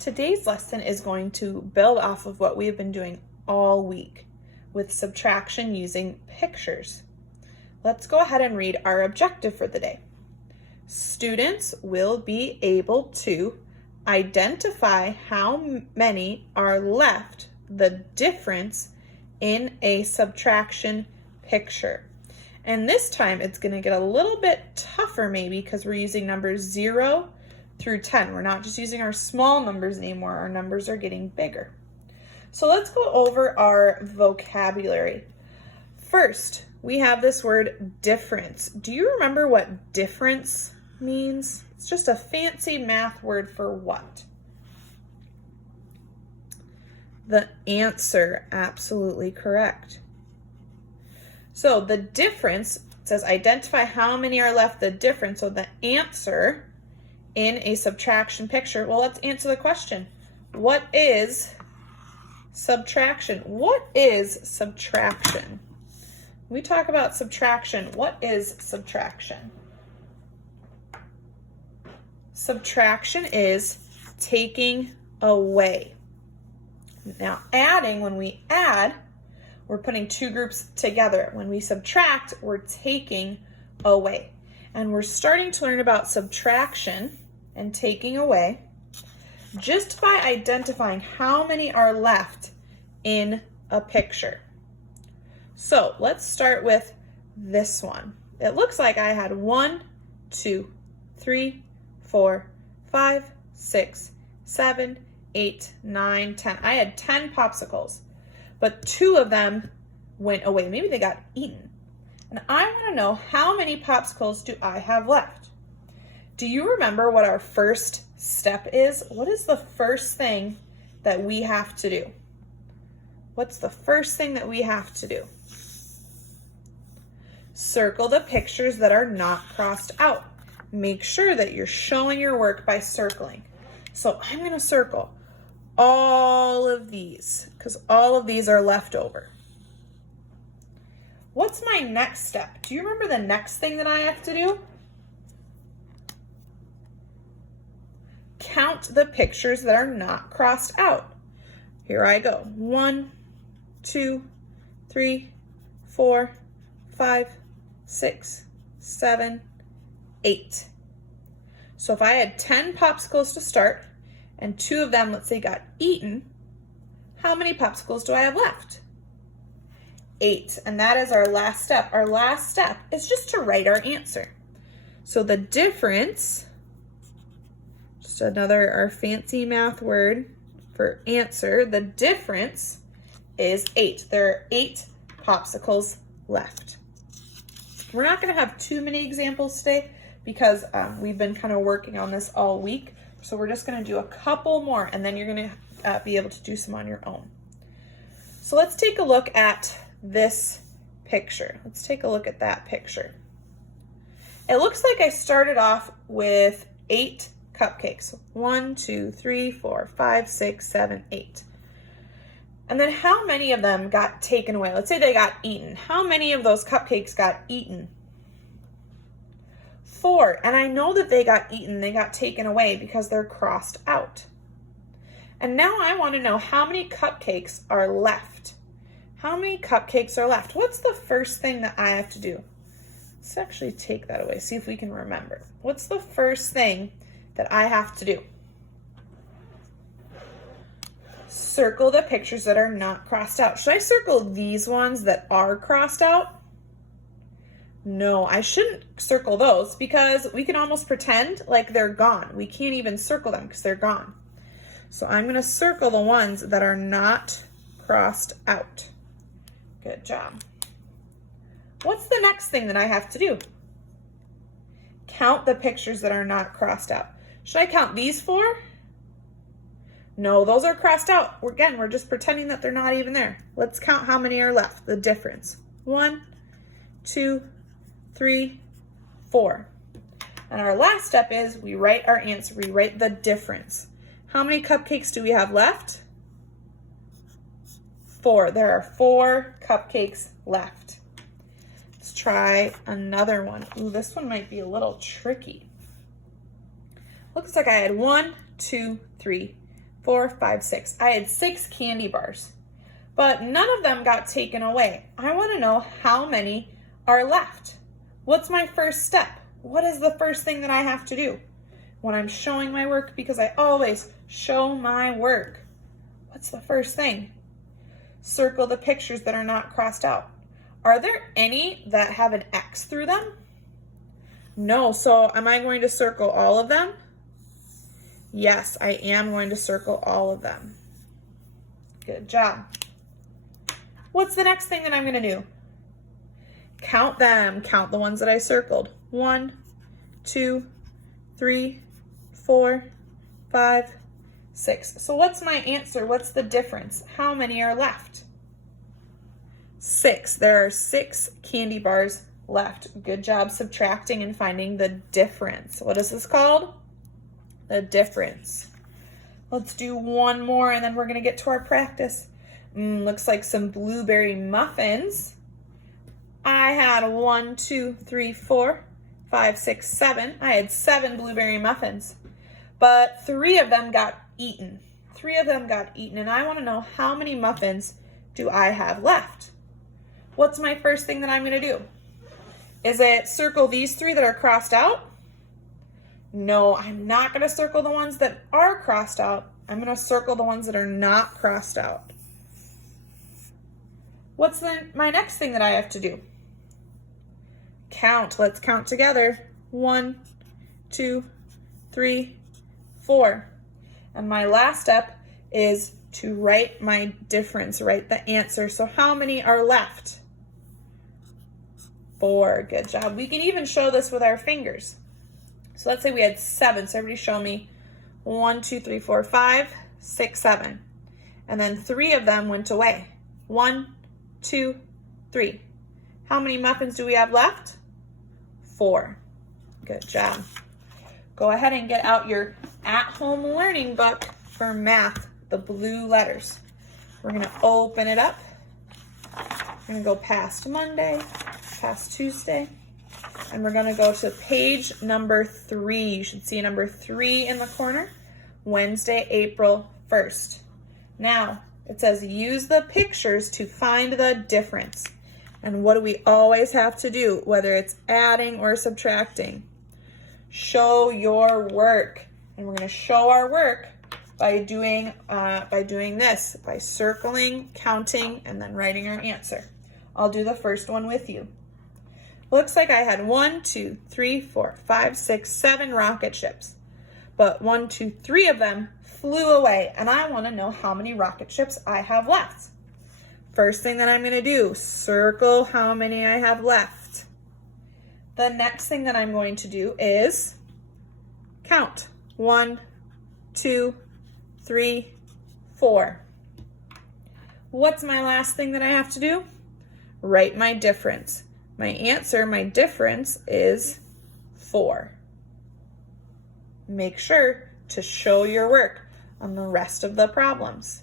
Today's lesson is going to build off of what we have been doing all week with subtraction using pictures. Let's go ahead and read our objective for the day. Students will be able to identify how many are left, the difference in a subtraction picture. And this time it's going to get a little bit tougher maybe because we're using numbers 0 through 10. We're not just using our small numbers anymore. Our numbers are getting bigger. So let's go over our vocabulary. First, we have this word difference. Do you remember what difference means? It's just a fancy math word for what? The answer, absolutely correct. So the difference says identify how many are left, the difference. So the answer in a subtraction picture. Well, let's answer the question. What is subtraction? What is subtraction? When we talk about subtraction, what is subtraction? Subtraction is taking away. Now, adding, when we add, we're putting two groups together. When we subtract, we're taking away. And we're starting to learn about subtraction and taking away just by identifying how many are left in a picture. So let's start with this one. It looks like I had 1, 2, 3, 4, 5, 6, 7, 8, 9, 10. I had 10 popsicles, but 2 of them went away. Maybe they got eaten. And I want to know, how many popsicles do I have left? Do you remember what our first step is? What is the first thing that we have to do? What's the first thing that we have to do? Circle the pictures that are not crossed out. Make sure that you're showing your work by circling. So I'm going to circle all of these because all of these are left over. What's my next step? Do you remember the next thing that I have to do? Count the pictures that are not crossed out. Here I go. 1, 2, 3, 4, 5, 6, 7, 8. So if I had 10 popsicles to start and 2 of them, let's say, got eaten, how many popsicles do I have left? 8. And that is our last step. Our last step is just to write our answer. So the difference, just another, our fancy math word for answer, the difference is 8. There are 8 popsicles left. We're not going to have too many examples today because we've been kind of working on this all week. So we're just going to do a couple more and then you're going to be able to do some on your own. So let's take a look at this picture. Let's take a look at that picture. It looks like I started off with 8 cupcakes. 1, 2, 3, 4, 5, 6, 7, 8. And then how many of them got taken away? Let's say they got eaten. How many of those cupcakes got eaten? 4. And I know that they got eaten, they got taken away because they're crossed out. And now I want to know how many cupcakes are left. How many cupcakes are left? What's the first thing that I have to do? Let's actually take that away, see if we can remember. What's the first thing that I have to do? Circle the pictures that are not crossed out. Should I circle these ones that are crossed out? No, I shouldn't circle those because we can almost pretend like they're gone. We can't even circle them because they're gone. So I'm going to circle the ones that are not crossed out. Good job. What's the next thing that I have to do? Count the pictures that are not crossed out. Should I count these 4? No, those are crossed out. Again, we're just pretending that they're not even there. Let's count how many are left, the difference. 1, 2, 3, 4. And our last step is we write our answer. We write the difference. How many cupcakes do we have left? 4. There are 4 cupcakes left. Let's try another one. Ooh, this one might be a little tricky. Looks like I had 1, 2, 3, 4, 5, 6. I had 6 candy bars, but none of them got taken away. I want to know how many are left. What's my first step? What is the first thing that I have to do when I'm showing my work? Because I always show my work. What's the first thing? Circle the pictures that are not crossed out. Are there any that have an X through them? No, so am I going to circle all of them? Yes, I am going to circle all of them. Good job. What's the next thing that I'm going to do? Count them. Count the ones that I circled. 1, 2, 3, 4, 5, 6. So what's my answer? What's the difference? How many are left? 6. There are 6 candy bars left. Good job subtracting and finding the difference. What is this called? The difference. Let's do one more and then we're going to get to our practice. Looks like some blueberry muffins. I had 1, 2, 3, 4, 5, 6, 7. I had 7 blueberry muffins, but 3 of them got eaten. 3 of them got eaten, and I want to know how many muffins do I have left? What's my first thing that I'm going to do? Is it circle these 3 that are crossed out? No, I'm not going to circle the ones that are crossed out. I'm going to circle the ones that are not crossed out. What's my next thing that I have to do? Count. Let's count together. 1, 2, 3, 4. And my last step is to write my difference, write the answer. So how many are left? 4. Good job. We can even show this with our fingers. So let's say we had 7. So everybody show me 1, 2, 3, 4, 5, 6, 7. And then 3 of them went away. 1, 2, 3. How many muffins do we have left? 4. Good job. Go ahead and get out your at-home learning book for math, the blue letters. We're going to open it up. We're going to go past Monday, past Tuesday, and we're going to go to page number 3. You should see number 3 in the corner, Wednesday, April 1st. Now, it says use the pictures to find the difference. And what do we always have to do, whether it's adding or subtracting? Show your work. And we're going to show our work by doing this, by circling, counting, and then writing our answer. I'll do the first one with you. Looks like I had 1, 2, 3, 4, 5, 6, 7 rocket ships. But 1, 2, 3 of them flew away, and I want to know how many rocket ships I have left. First thing that I'm going to do, circle how many I have left. The next thing that I'm going to do is count. 1, 2, 3, 4. What's my last thing that I have to do? Write my difference. My answer, my difference is 4. Make sure to show your work on the rest of the problems.